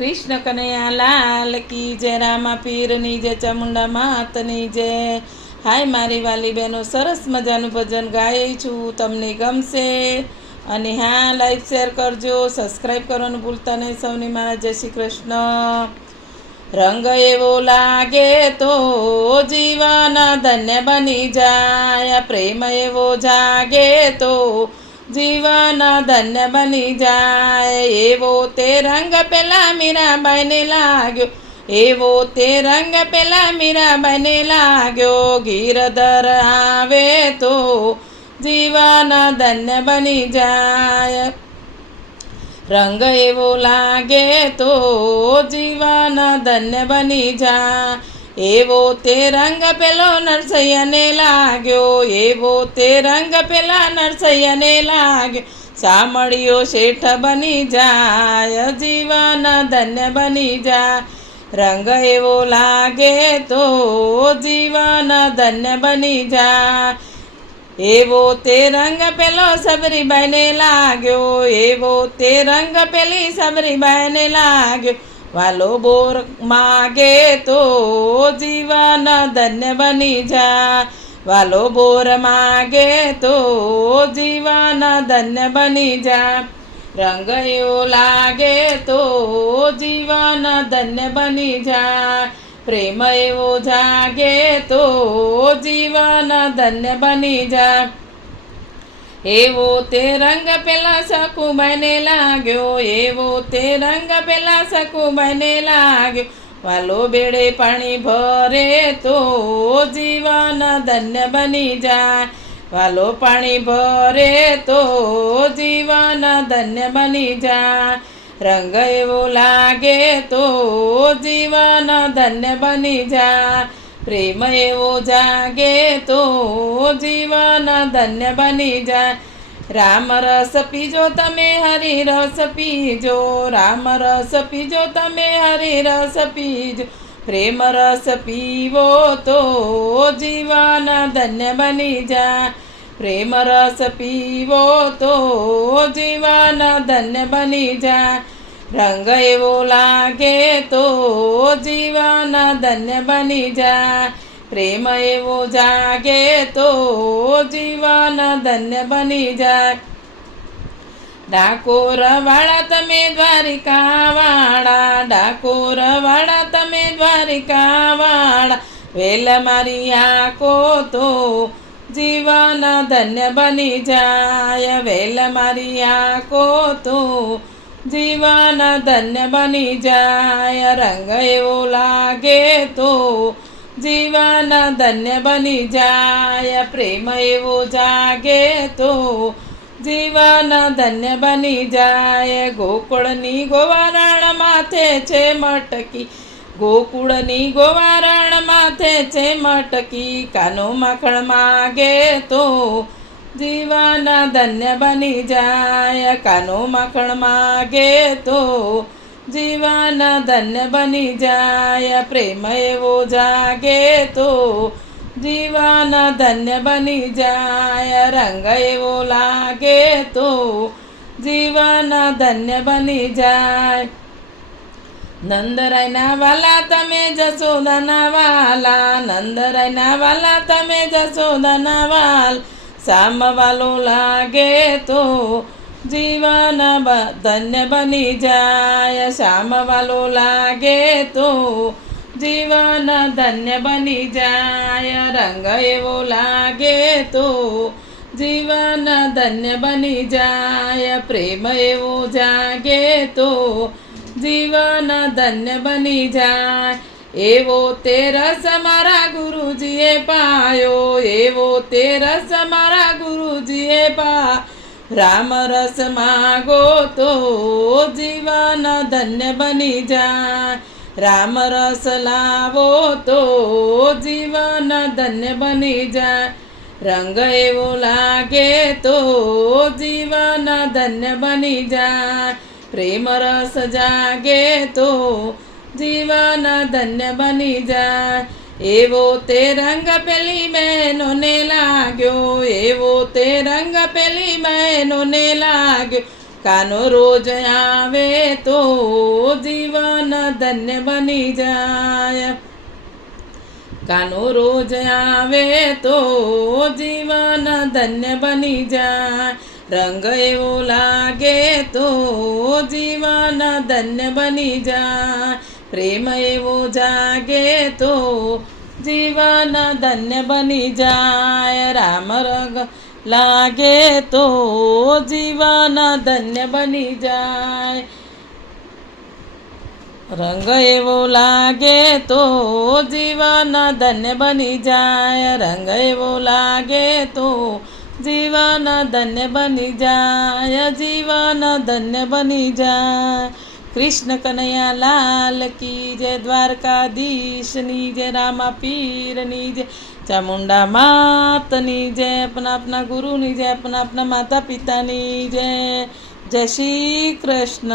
કૃષ્ણ કનૈયા, લાલ કી જય, રામા પીરની જય, ચામુંડા માતની જય. હાય મારી વાલી બહેનો, સરસ મજાનું ભજન ગાઈ છું, તમને ગમશે. અને હા, લાઈક, શેર કરજો, સબસ્ક્રાઈબ કરવાનું ભૂલતા નહીં સૌને મારા જય શ્રી કૃષ્ણ. રંગ એવો લાગે તો જીવન ધન્ય બની જાય, પ્રેમ એવો જાગે તો જીવન ધન્ય બની જાય. એવો તે રંગ પેલા મીરાબાઈને લાગ્યો. એવો તે રંગ પેલા મીરાબાઈને લાગ્યો. ગીરધર આવે તો જીવન ધન્ય બની જાય. રંગ એવો લાગે તો જીવન ધન્ય બની જા એવો તે રંગ પેલો નરસૈયાને લાગ્યો એવો તે રંગ પેલા નરસૈયાને લાગ્યો સામળિયો શેઠ બની જાય જીવન ધન્ય બની જા રંગ એવો લાગે તો જીવન ધન્ય બની જા એવો તે રંગ પેલો સબરીબાઈને લાગ્યો એવો તે રંગ પેલી સબરીબાઈને લાગ્યો वालो बोर मागे तो जीवन धन्य बनी जा वालो बोर मागे तो जीवन धन्य बनी जा रंग यो लागे तो जीवन धन्य बनी जा प्रेम एवो जागे तो जीवन धन्य बनी जा એવો તે રંગ પેલા સકુબાઈને લાગ્યો, એવો તે રંગ પેલા સકુબાઈને લાગ્યો. વાલો બેડે પાણી ભરે તો જીવન ધન્ય બની જાય. વાલો પાણી ભરે તો જીવન ધન્ય બની જાય. રંગ એવો લાગે તો જીવન ધન્ય બની જાય. प्रेम एवो जागे तो जीवन धन्य बनी जाए। राम रस पीजो तमे, हरि रस पीजो राम रस पीजो तमे, हरि रस पीजो प्रेम रस पीवो तो जीवन धन्य बनी जा प्रेम रस पीवो तो जीवन धन्य बनी जा રંગ એવો લાગે તો જીવન ધન્ય બની જાય. પ્રેમ એવો જાગે તો જીવન ધન્ય બની જાય. ડાકોર વાળા તમે દ્વારિકા વાળા, ડાકોર વાળા તમે દ્વારિકા વાળા. વેલ મારી આકો તો જીવન ધન્ય બની જાય. વેલ મારી આકો તો જીવન ધન્ય બની જાય, રંગ એવો લાગે તો. જીવન ધન્ય બની જાય, પ્રેમ એવો જાગે તો. જીવન ધન્ય બની જાય, ગોકુળની ગોવારણ માથે છે મટકી. ગોકુળની ગોવારણ માથે છે મટકી, કાનો માખણ માગે તો. જીવન ધન્ય બની જાય, કાનો માખણ માગે તો જીવન ધન્ય બની જાય, પ્રેમ એવો જાગે તો જીવન ધન્ય બની જાય, રંગ એવો લાગે તો જીવન ધન્ય બની જાય. નંદરાયના વાલા તમે જશોદાના વાલા, નંદરાયના વાલા તમે જશોદાના વાલ સામવાલો લાગે તો જીવન ધન્ય બની જાય શ્યામવાલો લાગે તો જીવન ધન્ય બની જાય રંગ એવો લાગે તો જીવન ધન્ય બની જાય પ્રેમ એવો જાગે તો જીવન ધન્ય બની જાય એવો તે રસ મારા ગુરુજીએ પાયો, એવો તે રસ મારા ગુરુજીએ પા. રામ રસ માગો તો જીવન ધન્ય બની જાય. રામ રસ લાવો તો જીવન ધન્ય બની જાય. રંગ એવો લાગે તો જીવન ધન્ય બની જાય. પ્રેમ રસ જાગે તો જીવન ધન્ય બની જાય એવો તે રંગ પેલી બહેનોને લાગ્યો એવો તે રંગ પેલી બહેનોને લાગ્યો કાનો રોજ આવે તો જીવન ધન્ય બની જાય કાનો રોજ આવે તો જીવન ધન્ય બની જાય રંગ એવો લાગે તો જીવન ધન્ય બની જાય प्रेम एवो जागे तो जीवन धन्य बनी जाए राम रंग लागे तो जीवन धन्य बनी जाए रंग एवो लागे तो जीवन धन्य बनी जाए रंग एवो लागे तो जीवन धन्य बनी जाए जीवन धन्य बनी जाए कृष्ण कन्हैया लाल की जय द्वारकाधीश जय रामा पीर, निज चामुंडा मात जय अपना अपना गुरु, निज अपना अपना माता पिता नी जय जय श्री कृष्ण